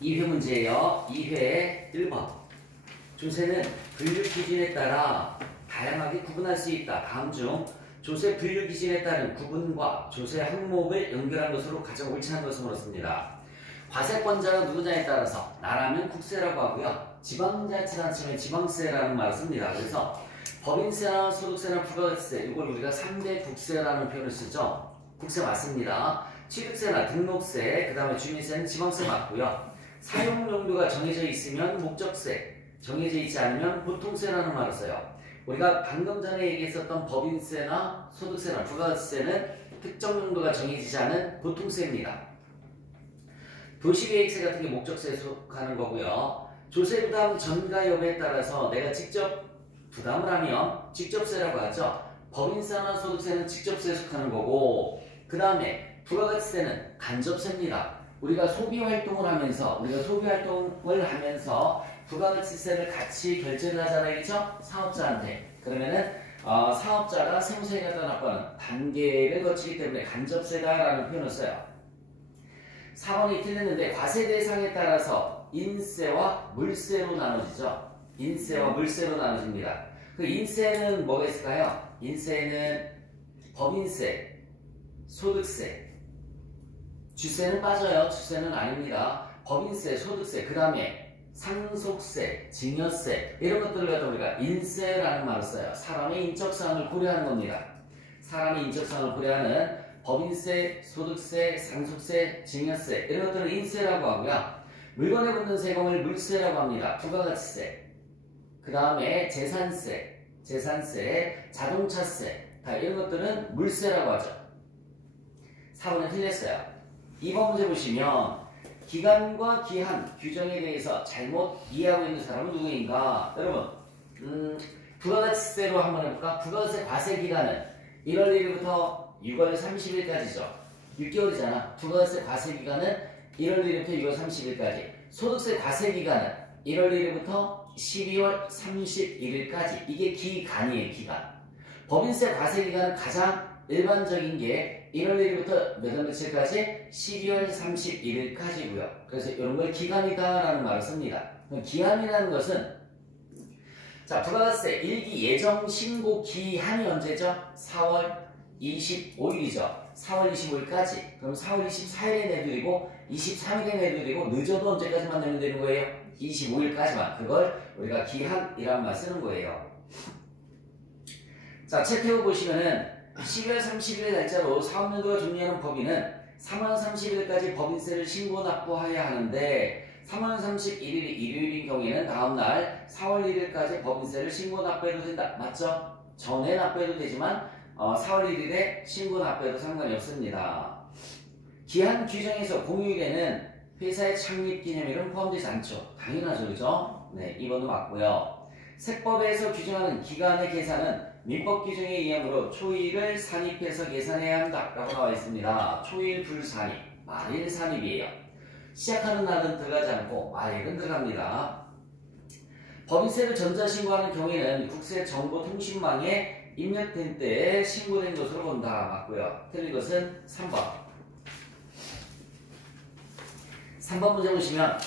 2회 문제예요. 2회 1번. 조세는 분류 기준에 따라 다양하게 구분할 수 있다. 다음 중 조세 분류 기준에 따른 구분과 조세 항목을 연결한 것으로 가장 옳지 않은 것을 물었습니다. 과세권자가 누구냐에 따라서 나라면 국세라고 하고요. 지방자치단체면 지방세라는 말을 씁니다. 그래서 법인세나 소득세나 부가가치세 이걸 우리가 3대 국세라는 표현을 쓰죠. 국세 맞습니다. 취득세나 등록세, 그 다음에 주민세는 지방세 맞고요. 사용 용도가 정해져 있으면 목적세, 정해져 있지 않으면 보통세라는 말을 써요. 우리가 방금 전에 얘기했었던 법인세나 소득세나 부가가치세는 특정 용도가 정해지지 않은 보통세입니다. 도시계획세 같은 게 목적세에 속하는 거고요. 조세부담 전가 여부에 따라서 내가 직접 부담을 하면 직접세라고 하죠. 법인세나 소득세는 직접세에 속하는 거고, 그 다음에 부가가치세는 간접세입니다. 우리가 소비활동을 하면서 부가가치세를 같이 결제를 하잖아요. 그렇죠? 사업자한테. 그러면은 사업자가 세무서에 갖다 납부하는 단계를 거치기 때문에 간접세다라는 표현을 써요. 4번이 틀렸는데 과세 대상에 따라서 인세와 물세로 나눠지죠. 인세와 물세로 나눠집니다. 그 인세는 뭐가 있을까요? 인세는 법인세, 소득세, 주세는 빠져요. 주세는 아닙니다. 법인세, 소득세, 그 다음에 상속세, 증여세 이런 것들을 갖다 우리가 인세라는 말을 써요. 사람의 인적사항을 고려하는 겁니다. 사람의 인적사항을 고려하는 법인세, 소득세, 상속세, 증여세 이런 것들을 인세라고 하고요. 물건에 붙는 세금을 물세라고 합니다. 부가가치세, 그 다음에 재산세, 자동차세 다 이런 것들은 물세라고 하죠. 4번은 틀렸어요. 2번 문제 보시면 기간과 기한 규정에 대해서 잘못 이해하고 있는 사람은 누구인가? 여러분 부가가치세로 한번 해볼까? 부가가치세 과세기간은 1월 1일부터 6월 30일까지죠. 6개월이잖아. 부가가치세 과세기간은 1월 1일부터 6월 30일까지. 소득세 과세기간은 1월 1일부터 12월 31일까지. 이게 기간이에요. 기간. 법인세 과세기간은 가장 일반적인 게 1월 1일부터 몇 월 며칠까지? 12월 31일까지고요. 그래서 이런 걸 기간이다라는 말을 씁니다. 기한이라는 것은 자 부가가치세 일기 예정 신고 기한이 언제죠? 4월 25일이죠. 4월 25일까지. 그럼 4월 24일에 내드리고 23일에 내드리고 늦어도 언제까지만 내면 되는 거예요? 25일까지만. 그걸 우리가 기한이라는 말 쓰는 거예요. 자, 채표 보시면은 12월 30일 날짜로 사업연도가 종료하는 법인은 3월 30일까지 법인세를 신고 납부해야 하는데 3월 31일이 일요일인 경우에는 다음날 4월 1일까지 법인세를 신고 납부해도 된다. 맞죠? 전에 납부해도 되지만 4월 1일에 신고 납부해도 상관이 없습니다. 기한 규정에서 공휴일에는 회사의 창립 기념일은 포함되지 않죠. 당연하죠. 그죠? 네, 2번도 맞고요. 세법에서 규정하는 기간의 계산은 민법 규정에 의하므로 초일을 산입해서 계산해야 한다 라고 나와 있습니다. 초일 불산입, 말일 산입이에요. 시작하는 날은 들어가지 않고 말일은 들어갑니다. 법인세를 전자신고하는 경우에는 국세정보통신망에 입력된 때에 신고된 것으로 본다. 맞고요. 틀린 것은 3번. 3번 문제 보시면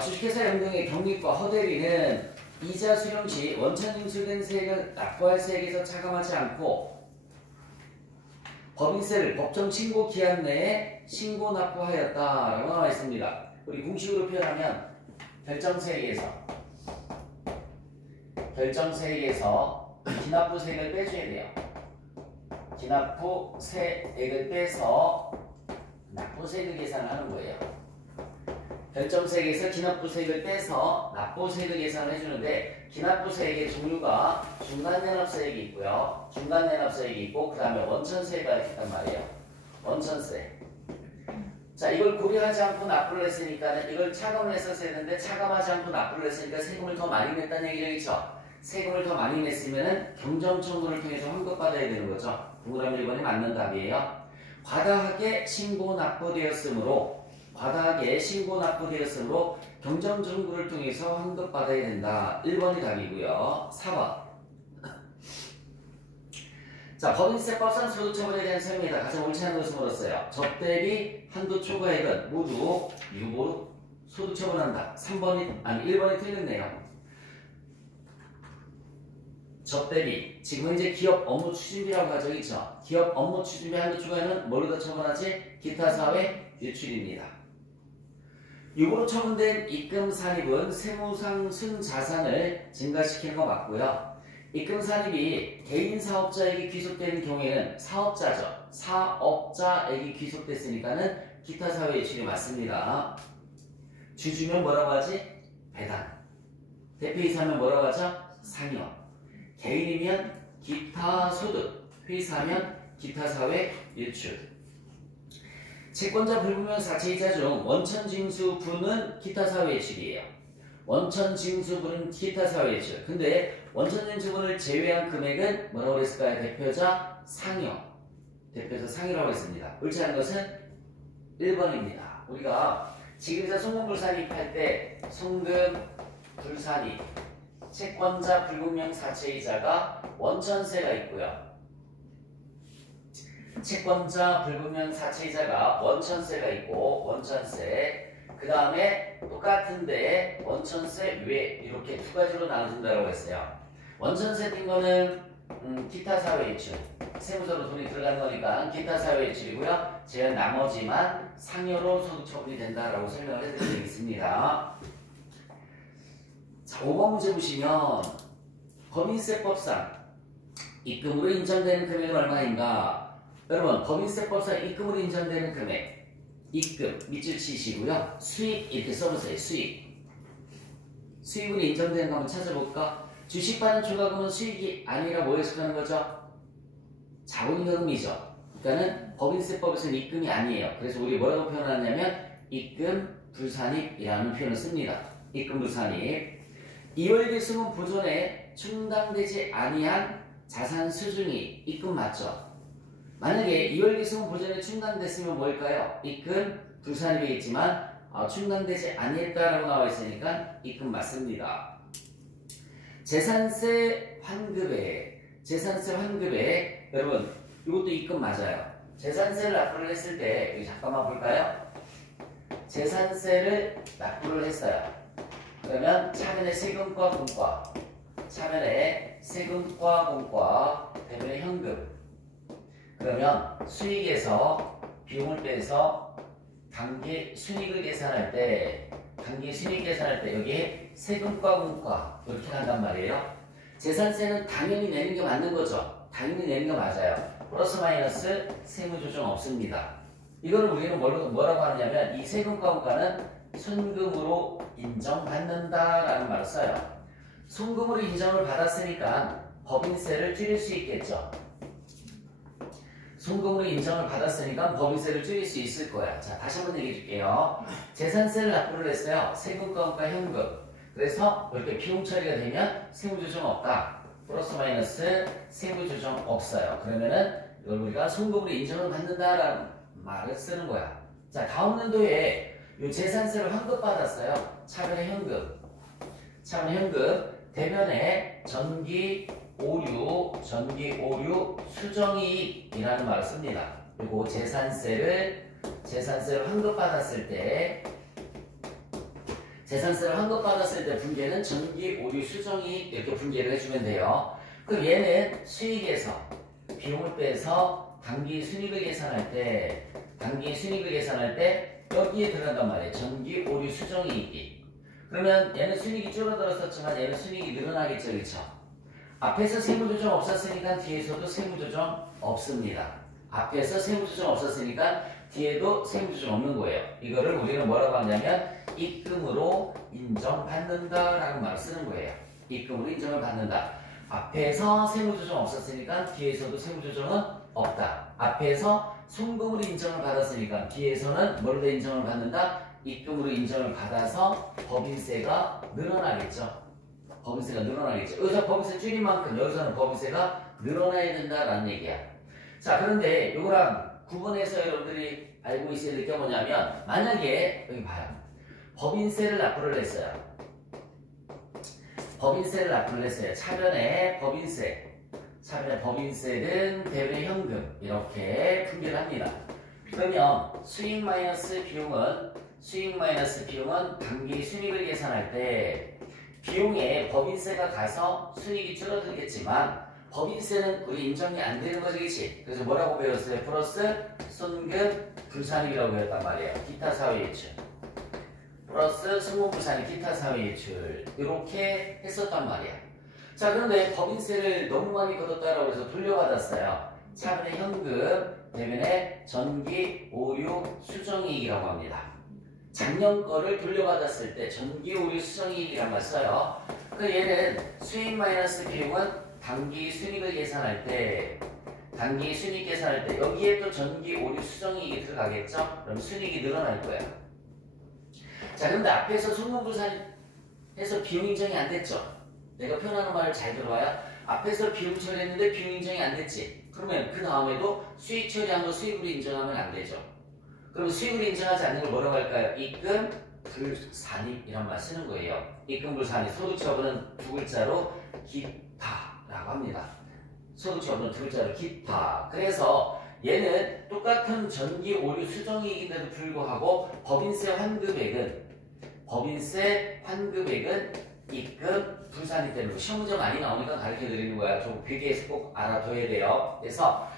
주식회사 연동의 경리과 허대리는 이자 수령 시 원천 인출된 세액을 납부할 세액에서 차감하지 않고 법인세를 법정 신고 기한 내에 신고 납부하였다라고 나와 있습니다. 우리 공식으로 표현하면 결정세액에서 기납부세액을 빼줘야 돼요. 기납부세액을 빼서 납부세액을 계산하는 거예요. 결정세액에서 기납부세액을 빼서 납부세액을 계산을 해주는데 기납부세액의 종류가 중간연합세액이 있고요. 중간연합세액이 있고 그 다음에 원천세가 있단 말이에요. 원천세. 자 이걸 고려하지 않고 납부를 했으니까 이걸 차감을 했었어야 했는데 차감하지 않고 납부를 했으니까 세금을 더 많이 냈다는 얘기죠. 세금을 더 많이 냈으면 경정청구를 통해서 환급받아야 되는 거죠. 동그라미 1번이 맞는 답이에요. 과다하게 신고 납부되었으므로 경정청구를 통해서 환급받아야 된다. 1번이 답이고요. 4번 자, 법인세법상 소득처분에 대한 설명이다. 가장 옳지 않은 것을 물었어요. 접대비 한도 초과액은 모두 유보로 소득처분한다. 1번이 틀렸네요. 접대비, 지금 현재 기업 업무 추진비라고 가지고 있죠. 기업 업무 추진비 한도 초과에는 뭘로 다 처분하지? 기타 사회 유출입니다. 유보로 처분된 입금 산입은 세무상 순자산을 증가시키는 거 맞고요. 입금 산입이 개인 사업자에게 귀속되는 경우에는 사업자죠. 사업자에게 귀속됐으니까는 기타 사회 유출이 맞습니다. 주주면 뭐라고 하지? 배당. 대표이사면 뭐라고 하죠? 상여. 개인이면 기타 소득, 회사면 기타 사회 유출. 채권자 불구명 사채이자 중 원천징수분은 기타 사회 유출이에요. 원천징수분은 기타 사회 유출. 근데 원천징수분을 제외한 금액은 뭐라고 그랬을까요? 대표자 상여. 대표자 상여라고 했습니다. 옳지 않은 것은 1번입니다. 우리가 지금에서 송금불산입 할 때 송금불산입 채권자 불구명 사채이자가 원천세가 있고요. 채권자 불구명 사채이자가 원천세가 있고 원천세 그 다음에 똑같은데 원천세 외 이렇게 두 가지로 나눠진다고 했어요. 원천세 뛴 거는 기타 사회 유출 세무서로 돈이 들어간 거니까 기타 사회 유출이고요. 제가 나머지만 상여로 소득 처분이 된다라고 설명을 해드리겠습니다. 자, 5번 문제 보시면 법인세법상 입금으로 인정되는 금액은 얼마인가? 여러분 법인세법상 입금으로 인정되는 금액 입금 밑줄 치시고요. 수익 이렇게 써보세요. 수익으로 인정되는 거 한번 찾아볼까? 주식받은 초과금은 수익이 아니라 뭐에 속하는 거죠? 자본임금이죠. 그러니까는 법인세법에서는 입금이 아니에요. 그래서 우리 뭐라고 표현하냐면 입금 불산입이라는 표현을 씁니다. 입금 불산입. 이월계수금 보존에 충당되지 아니한 자산 수중이 입금 맞죠? 만약에 이월계수금 보존에 충당됐으면 뭘까요? 입금 불산입이겠지만 충당되지 아니했다라고 나와 있으니까 입금 맞습니다. 재산세 환급액 여러분 이것도 입금 맞아요. 재산세를 납부를 했을 때 여기 잠깐만 볼까요? 재산세를 납부를 했어요. 그러면 차면에 세금과 공과 대면에 현금 그러면 수익에서 비용을 빼서 단기 순이익을 계산할 때 여기에 세금과 공과 이렇게 한단 말이에요. 재산세는 당연히 내는 게 맞는 거죠. 당연히 내는 게 맞아요. 플러스 마이너스 세무조정 없습니다. 이거를 우리는 뭐라고 하냐면 이 세금과 공과는 순금으로 인정받는다라는 말을 써요. 순금으로 인정을 받았으니까 법인세를 줄일 수 있겠죠. 순금으로 인정을 받았으니까 법인세를 줄일 수 있을 거야. 자, 다시 한번 얘기해 줄게요. 재산세를 납부를 했어요. 세금과 공과 현금. 그래서 이렇게 비용 처리가 되면 세무조정 없다. 플러스 마이너스 세무조정 없어요. 그러면은 이걸 우리가 순금으로 인정을 받는다라는 말을 쓰는 거야. 자, 다음 연도에 이 재산세를 환급받았어요. 차변의 현금. 대면에 전기 오류 수정이익이라는 말을 씁니다. 그리고 재산세를 환급받았을 때 분계는 전기 오류 수정이익 이렇게 분계를 해주면 돼요. 그럼 얘는 수익에서 비용을 빼서 단기 순이익을 계산할 때 여기에 들어간단 말이에요. 전기 오류 수정이익이. 그러면 얘는 순이익이 줄어들었었지만 얘는 순이익이 늘어나겠죠. 그렇죠? 앞에서 세무조정 없었으니까 뒤에서도 세무조정 없습니다. 앞에서 세무조정 없었으니까 뒤에도 세무조정 없는 거예요. 이거를 우리는 뭐라고 하냐면 입금으로 인정받는다라는 말을 쓰는 거예요. 입금으로 인정을 받는다. 앞에서 세무조정 없었으니까 뒤에서도 세무조정은 없다. 앞에서 순금으로 인정을 받았으니까 뒤에서는 뭘로 인정을 받는다? 입금으로 인정을 받아서 법인세가 늘어나겠죠. 여기서 법인세 줄인 만큼 여기서는 법인세가 늘어나야 된다라는 얘기야. 자, 그런데 이거랑 구분해서 여러분들이 알고 있어야 될 게 뭐냐면 만약에 여기 봐요. 법인세를 납부를 했어요. 차변에 법인세 차변의 법인세는 대변의 현금 이렇게 분별합니다. 그러면 수익 마이너스 비용은 당기 순이익을 계산할 때 비용에 법인세가 가서 순이익이 줄어들겠지만 법인세는 우리 인정이 안 되는 거지, 그치? 그래서 뭐라고 배웠어요? 플러스 순금 불산익이라고 배웠단 말이에요. 기타 사회예출 플러스 순금불산익 기타 사회예출 이렇게 했었단 말이야. 자, 그런데 법인세를 너무 많이 걷었다라고 해서 돌려받았어요. 차변의 현금 대변의 전기 오류 수정이익이라고 합니다. 작년 거를 돌려받았을 때 전기 오류 수정이익이란 말 써요. 그 얘는 수익 마이너스 비용은 당기 순이익을 계산할 때 여기에 또 전기 오류 수정이익이 들어가겠죠? 그럼 순이익이 늘어날 거예요. 자, 그런데 앞에서 송금불산해서 비용 인정이 안 됐죠? 내가 표현하는 말을 잘 들어봐요. 앞에서 비용 처리했는데 비용 인정이 안 됐지? 그러면 그 다음에도 수익 처리한 거 수익으로 인정하면 안 되죠. 그럼 수익으로 인정하지 않는 걸 뭐라고 할까요? 입금 불산입이란 말 쓰는 거예요. 입금 불산입. 소득처분은 두 글자로 기타라고 합니다. 소득처분은 두 글자로 기타. 그래서 얘는 똑같은 전기 오류 수정이익인데도 불구하고 법인세 환급액은 입금 불산이 되는 거. 시험 문제 많이 나오니까 가르쳐 드리는 거야. 좀 비교해서 꼭 알아둬야 돼요. 그래서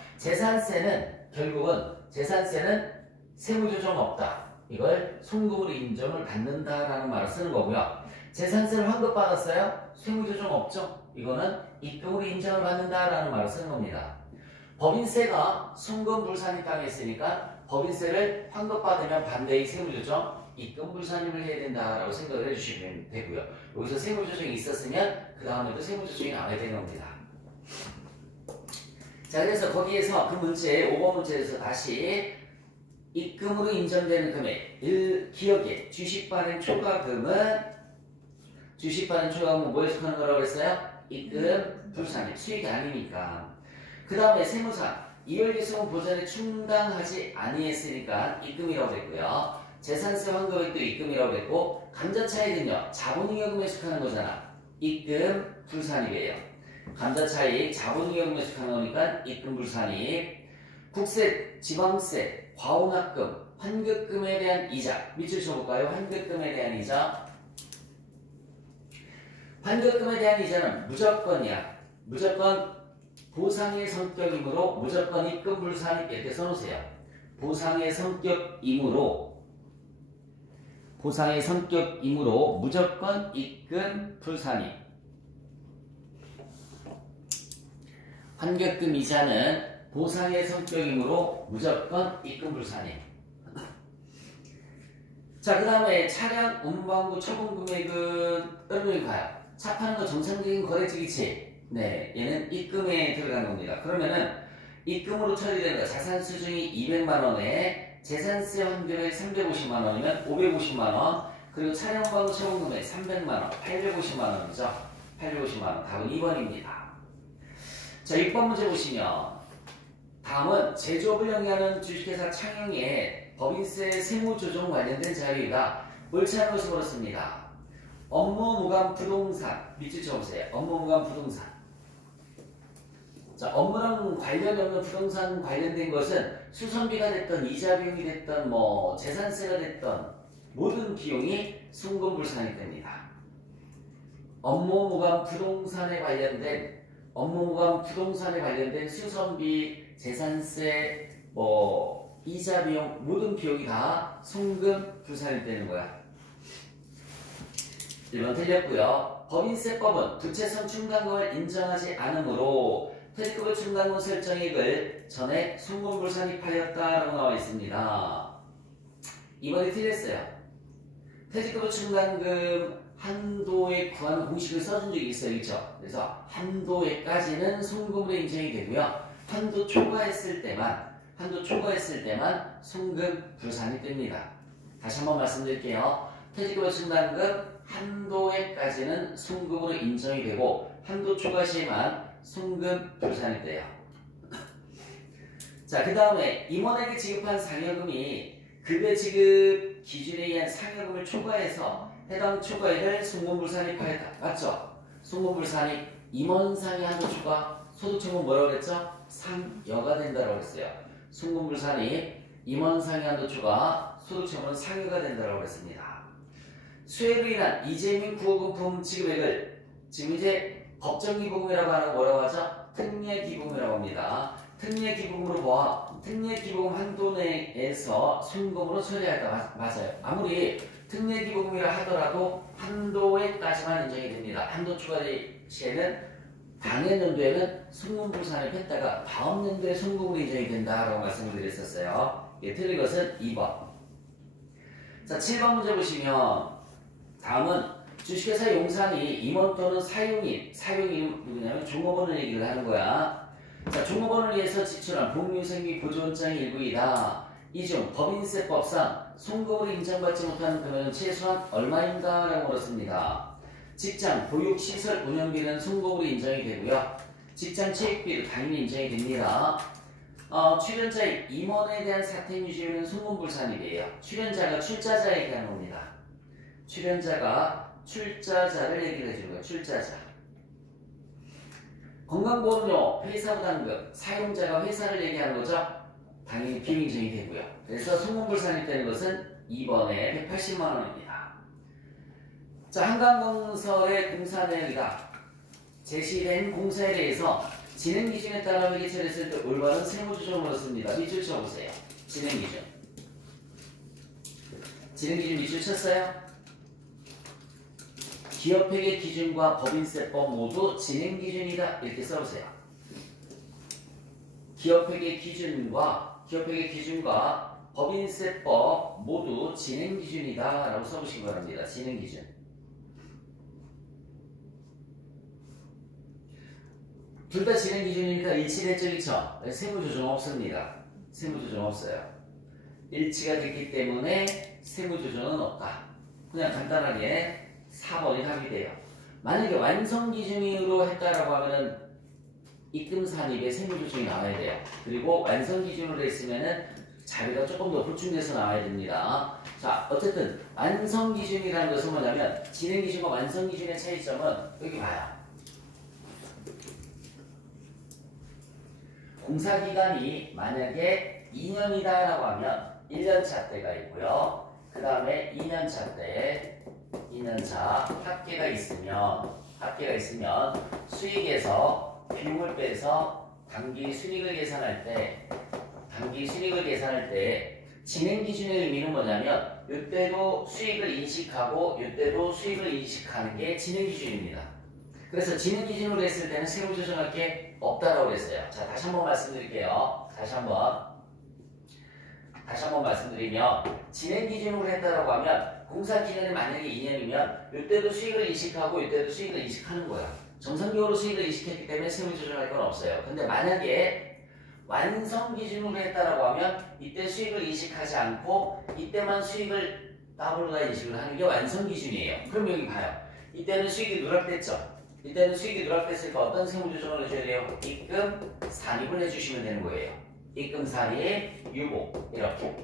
결국은 재산세는 세무조정 없다. 이걸 송금으로 인정을 받는다라는 말을 쓰는 거고요. 재산세를 환급받았어요? 세무조정 없죠? 이거는 입금으로 인정을 받는다라는 말을 쓰는 겁니다. 법인세가 송금불산입 당했으니까 법인세를 환급받으면 반대의 세무조정, 입금불산입을 해야 된다라고 생각을 해주시면 되고요. 여기서 세무조정이 있었으면 그 다음에도 세무조정이 나와야 되는 겁니다. 자, 그래서 거기에서 그 문제, 5번 문제에서 다시 입금으로 인정되는 금액, 기억에 주식발행 초과금은 뭐에 속하는 거라고 했어요? 입금 불산입, 수익이 아니니까. 그 다음에 세무상, 이월계수금 보전에 충당하지 아니했으니까 입금이라고 했고요. 재산세 환급액도 입금이라고 했고, 감자차익은요, 자본잉여금에 속하는 거잖아. 입금 불산입이에요. 감자차익, 자본잉여금에 속하는 거니까 입금 불산입. 국세, 지방세, 과호납금, 환급금에 대한 이자. 밑줄 쳐볼까요? 환급금에 대한 이자. 환급금에 대한 이자는 무조건이야. 무조건 보상의 성격이므로 무조건 입금 불산입 이렇게 써놓으세요. 보상의 성격이므로 무조건 입금 불산입. 환급금 이자는 보상의 성격이므로 무조건 입금 불산입. 자, 그 다음에 차량 운반구 처분 금액은 얼마나 가요? 차 파는 거 정상적인 거래지기치. 네, 얘는 입금에 들어간 겁니다. 그러면은 입금으로 처리되는 거 자산 수중이 200만원에 재산세 환급액 350만원이면 550만원, 그리고 차량 운반구 처분 금액 300만원, 850만원이죠. 850만원. 답은 2번입니다. 자, 6번 문제 보시면 다음은 제조업을 영위하는 주식회사 창영의 법인세 세무조정 관련된 자료이다. 옳지 않은 것이 그렇습니다. 업무무관 부동산, 밑줄 쳐보세요. 업무무관 부동산. 자, 업무랑 관련이 없는 부동산 관련된 것은 수선비가 됐던 이자 비용이 됐던 재산세가 됐던 모든 비용이 송금불산이 됩니다. 업무무관 부동산에 관련된 수선비, 재산세, 이자 비용, 모든 비용이 다 송금불산이 되는 거야. 1번 틀렸고요. 법인세법은 부채성 충당금을 인정하지 않으므로 퇴직급여 충당금 설정액을 전액 송금불산입하였다라고 나와 있습니다. 2번이 틀렸어요. 퇴직급여 충당금 한도에 구하는 공식을 써준 적이 있어요. 그렇죠? 그래서 한도에까지는 송금으로 인정이 되고요. 한도 초과했을 때만 송금 불산이 됩니다. 다시 한번 말씀드릴게요. 퇴직급여 충당금 한도에까지는 송금으로 인정이 되고 한도 초과 시에만 송금 불산이 돼요. 자, 그 다음에 임원에게 지급한 상여금이 급여 지급 기준에 의한 상여금을 초과해서 해당 초과액을 송금불산입하였다. 맞죠? 송금불산입 임원 상여 한도 초과 소득청은 뭐라고 그랬죠? 상여가 된다고 그랬어요. 순금불산이 임원상여 한도초가 소득청은 상여가 된다고 그랬습니다. 수혜로 인한 이재민 구호금품 지급액을 지금 이제 법정기부금이라고 하는 거 뭐라고 하죠? 특례기부금이라고 합니다. 특례기부금으로 보아 특례기부금 한도 내에서 순금으로 처리할까 맞아요. 아무리 특례기부금이라 하더라도 한도에까지만 인정이 됩니다. 한도 추가될 시에는 당해 연도에는 순금불산을 뺐다가 다음 연도에 순금으로 인정이 된다라고 말씀을 드렸었어요. 예, 틀린 것은 2번. 자, 7번 문제 보시면 다음은 주식회사 용산이 임원 또는 사용인 누구냐면 종업원을 얘기를 하는 거야. 자, 종업원을 위해서 지출한 복리후생비 보존장이 일부이다. 이 중 법인세법상 송금으로 인정받지 못하는 금액은 최소한 얼마인가? 라고 물었습니다. 직장, 보육, 시설, 운영비는 송금으로 인정이 되고요. 직장 체육비도 당연히 인정이 됩니다. 출연자의 임원에 대한 사택 유지비는 송금불산이 돼요. 출연자가 출자자 얘기하는 겁니다. 출연자가 출자자를 얘기를 해주는 거예요. 출자자. 건강보험료, 회사부담금, 사용자가 회사를 얘기하는 거죠. 당연히 비인정이 되고요. 그래서 송금불산이 되는 것은 2번에 180만 원입니다. 자, 한강건설의 공사 내역이다. 제시된 공사에 대해서 진행기준에 따라 회계 처리했을 때 올바른 세무조정을 씁니다. 밑줄 쳐보세요. 진행기준. 진행기준 밑줄 쳤어요? 기업회계 기준과 법인세법 모두 진행기준이다. 이렇게 써보세요. 기업회계 기준과 법인세법 모두 진행기준이다. 라고 써보시기 바랍니다. 진행기준. 둘 다 진행기준이니까 일치됐죠, 그쵸? 세무조정 없습니다. 세무조정 없어요. 일치가 됐기 때문에 세무조정은 없다. 그냥 간단하게 4번이 답이 돼요. 만약에 완성기준으로 했다라고 하면은 입금산입에 세무조정이 나와야 돼요. 그리고 완성기준으로 했으면은 자료가 조금 더 보충돼서 나와야 됩니다. 자, 어쨌든 완성기준이라는 것은 뭐냐면 진행기준과 완성기준의 차이점은 여기 봐요. 공사기간이 만약에 2년이다 라고 하면 1년차 때가 있고요. 그 다음에 2년차 합계가 있으면 수익에서 비용을 빼서 단기 순이익을 계산할 때 진행기준의 의미는 뭐냐면 이때도 수익을 인식하고 이때도 수익을 인식하는 게 진행기준입니다. 그래서 진행기준으로 했을 때는 세무조정할 게 없다라고 그랬어요. 자, 다시 한번 말씀드릴게요. 다시 한번 말씀드리면 진행기준으로 했다라고 하면 공사기간이 만약에 2년이면 이때도 수익을 인식하고 이때도 수익을 인식하는 거야. 정상적으로 수익을 인식했기 때문에 세무조정할 건 없어요. 근데 만약에 완성기준으로 했다라고 하면 이때 수익을 인식하지 않고 이때만 수익을 더블로 다 인식을 하는 게 완성기준이에요. 그럼 여기 봐요. 이때는 수익이 누락됐죠. 이때는 수익이 누락됐으니까 어떤 세무조정을 해줘야 돼요? 입금 산입을 해주시면 되는 거예요. 입금 산입 유보 이렇게.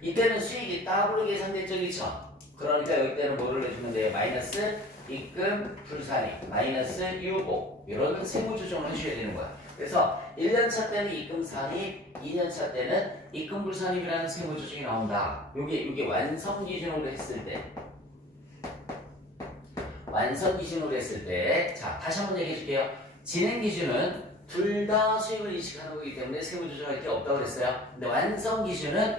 이때는 수익이 더블로 계산됐죠, 그쵸? 그러니까 여기 때는 뭐를 해주면 돼요? 마이너스 입금 불산입 마이너스 유보 이런 세무조정을 해주셔야 되는 거야. 그래서 1년차 때는 입금 산입, 2년차 때는 입금 불산입이라는 세무조정이 나온다. 요게 완성 기준으로 했을 때. 자, 다시 한번 얘기해 줄게요. 진행 기준은 둘 다 수익을 인식하는 거기 때문에 세무조정할 게 없다고 그랬어요. 근데 완성 기준은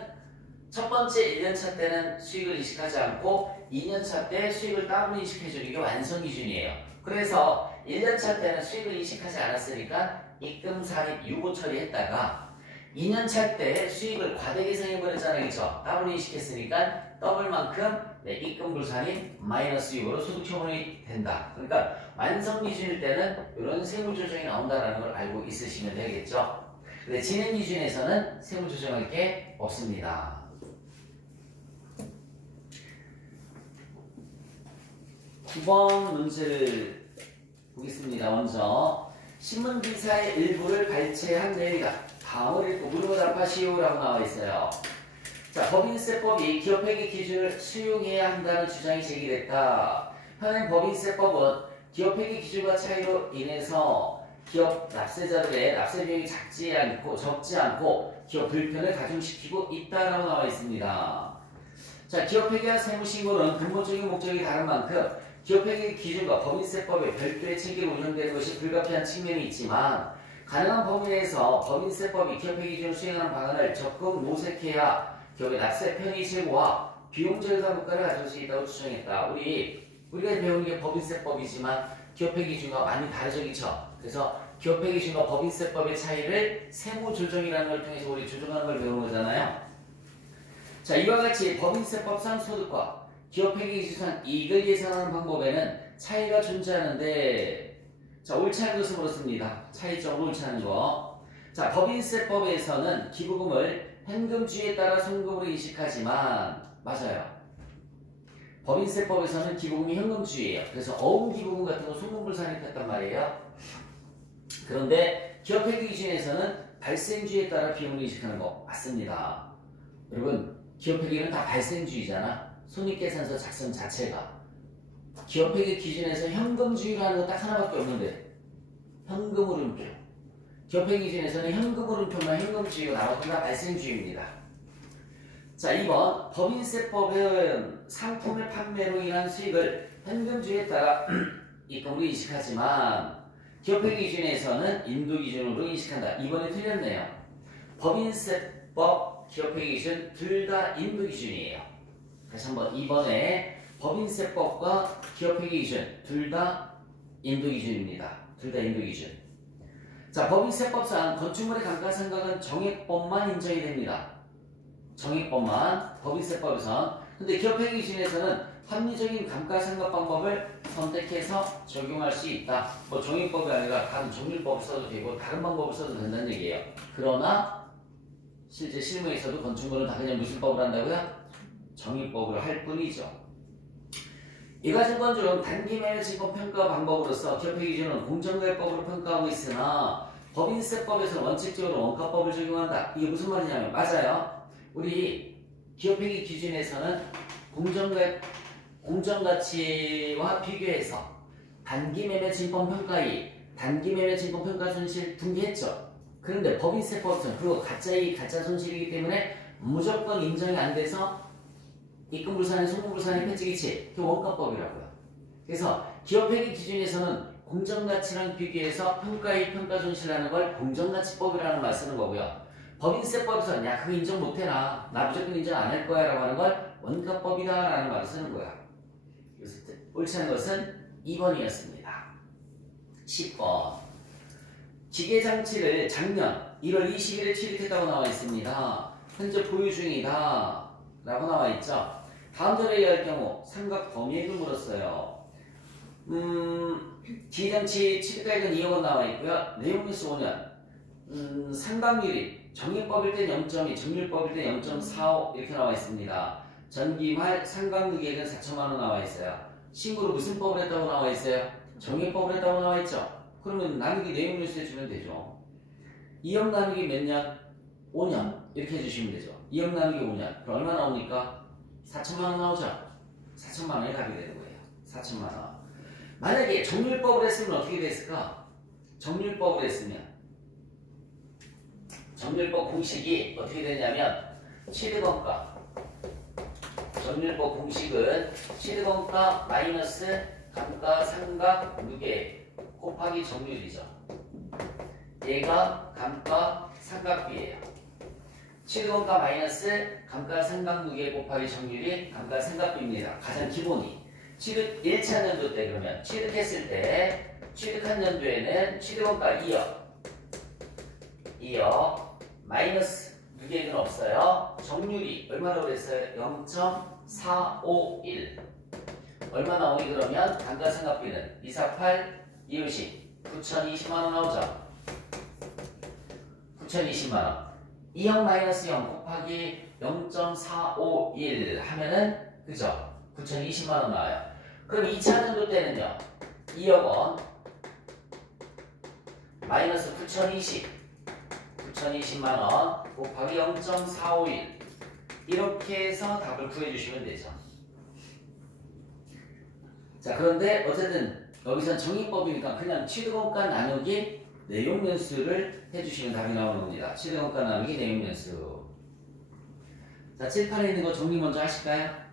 첫 번째 1년차 때는 수익을 인식하지 않고 2년차 때 수익을 따로 인식해 주는 게 완성 기준이에요. 그래서 1년차 때는 수익을 인식하지 않았으니까 입금 산입 유보 처리했다가 2년차 때 수익을 과대 계산해 버렸잖아요, 그렇죠? 따로 인식했으니까 더블만큼 입금 불산입 마이너스 유보로 소득 처분이 된다. 그러니까 완성 기준일 때는 이런 세무 조정이 나온다라는 걸 알고 있으시면 되겠죠. 근데 진행 기준에서는 세무 조정할 게 없습니다. 9번 문제를 보겠습니다. 먼저 신문 기사의 일부를 발췌한 내용이다. 다음을 읽고 물음을 답하시오라고 나와 있어요. 자, 법인세법이 기업회계 기준을 수용해야 한다는 주장이 제기됐다. 현행 법인세법은 기업회계 기준과 차이로 인해서 기업 납세자들의 납세 비용이 적지 않고 기업 불편을 가중시키고 있다라고 나와 있습니다. 자, 기업회계와 세무신고는 근본적인 목적이 다른 만큼 기업회계 기준과 법인세법에 별도의 체계로 운영되는 것이 불가피한 측면이 있지만 가능한 범위 내에서 법인세법이 기업회계 기준을 수행하는 방안을 적극 모색해야 기업의 납세 편의 제고와 비용 절감 효과를 가져올 수 있다고 추정했다. 우리가 배우는 게 법인세법이지만 기업회계 기준과 많이 다르죠, 그렇죠? 그래서 기업회계 기준과 법인세법의 차이를 세무조정이라는 걸 통해서 우리 조정하는 걸 배우는 거잖아요. 자, 이와 같이 법인세법상 소득과 기업회계 기준상 이익을 계산하는 방법에는 차이가 존재하는데, 자, 옳지 않은 것을 물었습니다. 차이점으로 옳지 않은 거. 자, 법인세법에서는 기부금을 현금주의에 따라 송금으로 인식하지만, 맞아요. 법인세법에서는 기부금이 현금주의예요. 그래서 어음기부금 같은 거 송금불산입했단 말이에요. 그런데 기업회계 기준에서는 발생주의에 따라 비용을 인식하는 거 맞습니다. 여러분, 기업회계는 다 발생주의잖아. 손익계산서 작성 자체가. 기업회계 기준에서 현금주의라는 거 딱 하나밖에 없는데 현금흐름표. 기업회계 기준에서는 현금흐름표만 현금주의가 나머지 다 발생주의입니다. 자, 2번 법인세법은 상품의 판매로 인한 수익을 현금주의에 따라 입금으로 인식하지만 기업회계 기준에서는 인도기준으로 인식한다. 2번이 틀렸네요. 법인세법, 기업회계 기준 둘 다 인도기준이에요. 다시 한번 2번에 법인세법과 기업회계 기준 둘 다 인도기준입니다. 둘 다 인도기준. 자, 법인세법상 건축물의 감가상각은 정액법만 인정이 됩니다. 정액법만 법인세법에선. 근데 기업회계 기준에서는 합리적인 감가상각 방법을 선택해서 적용할 수 있다. 뭐 정액법이 아니라 다른 정률법을 써도 되고 다른 방법을 써도 된다는 얘기예요. 그러나 실제 실무에서도 건축물은 다 그냥 무슨 법을 한다고요? 정액법을 할 뿐이죠. 이가증권 중 단기 매매 증권 평가 방법으로서 기업회계 기준은 공정거래법으로 평가하고 있으나 법인세법에서 원칙적으로 원가법을 적용한다. 이게 무슨 말이냐면 맞아요. 우리 기업회계 기준에서는 공정가치와 비교해서 단기 매매 증권 평가이익, 단기 매매 증권 평가 손실 분개했죠. 그런데 법인세법에서는 그거 가짜이익, 가짜 손실이기 때문에 무조건 인정이 안 돼서 입금불산이 송금불산이 패치기치, 그 원가법이라고요. 그래서 기업회계 기준에서는 공정가치랑 비교해서 평가이익, 평가손실이라는 걸 공정가치법이라는 말 쓰는 거고요. 법인세법에서는 야 그거 인정 못해 나 무조건 인정 안 할 거야 라고 하는 걸 원가법이다 라는 말을 쓰는 거야. 그래서 옳지 않은 것은 2번이었습니다. 10번 기계장치를 작년 1월 20일에 취득했다고 나와 있습니다. 현재 보유 중이다 라고 나와 있죠. 다음 절에 의할 경우 상각 범위액을 물었어요. 기계장치 취득가액은 2억 원 나와 있고요. 내용뉴스 5년 상각률이 정액법일 땐 0.2, 정률법일 땐 0.45 이렇게 나와 있습니다. 전기말 상각누계액은 4천만 원 나와 있어요. 신고를 무슨 법을 했다고 나와 있어요? 정액법을 했다고 나와 있죠. 그러면 나누기 내용 뉴스에 주면 되죠. 2억 나누기 몇 년? 5년 이렇게 해주시면 되죠. 2억 나누기 5년 그럼 얼마 나옵니까? 4천만 원 나오죠. 4천만 원이 답이 되는 거예요. 4천만 원. 만약에 정률법을 했으면 어떻게 됐을까? 정률법을 했으면 정률법 공식이 어떻게 되냐면 취득원가 정률법 공식은 취득원가 마이너스 감가상각 누계 곱하기 정률이죠. 얘가 감가상각비예요. 취득원가 마이너스 감가상각 누계 곱하기 정률이 감가상각비입니다. 가장 기본이. 취득 1차 연도 때 그러면 취득했을 때 취득한 연도에는 취득원가 2억 마이너스 누계액은 없어요. 정률이 얼마라고 그랬어요? 0.451 얼마 나오니 그러면 감가상각비는 248, 250 9,020만원 나오죠. 9,020만원 2억 마이너스 0 곱하기 0.451 하면은 그죠? 9,020만원 나와요. 그럼 2차 연도 때는요 2억원 마이너스 9,020만원 곱하기 0.451 이렇게 해서 답을 구해주시면 되죠. 자, 그런데 어쨌든 여기선 정의법이니까 그냥 취득원가 나누기 내용 연수를 해주시면 답이 나오는 겁니다. 최대원가 나누기 내용 연수. 자, 7, 8에 있는 거 정리 먼저 하실까요?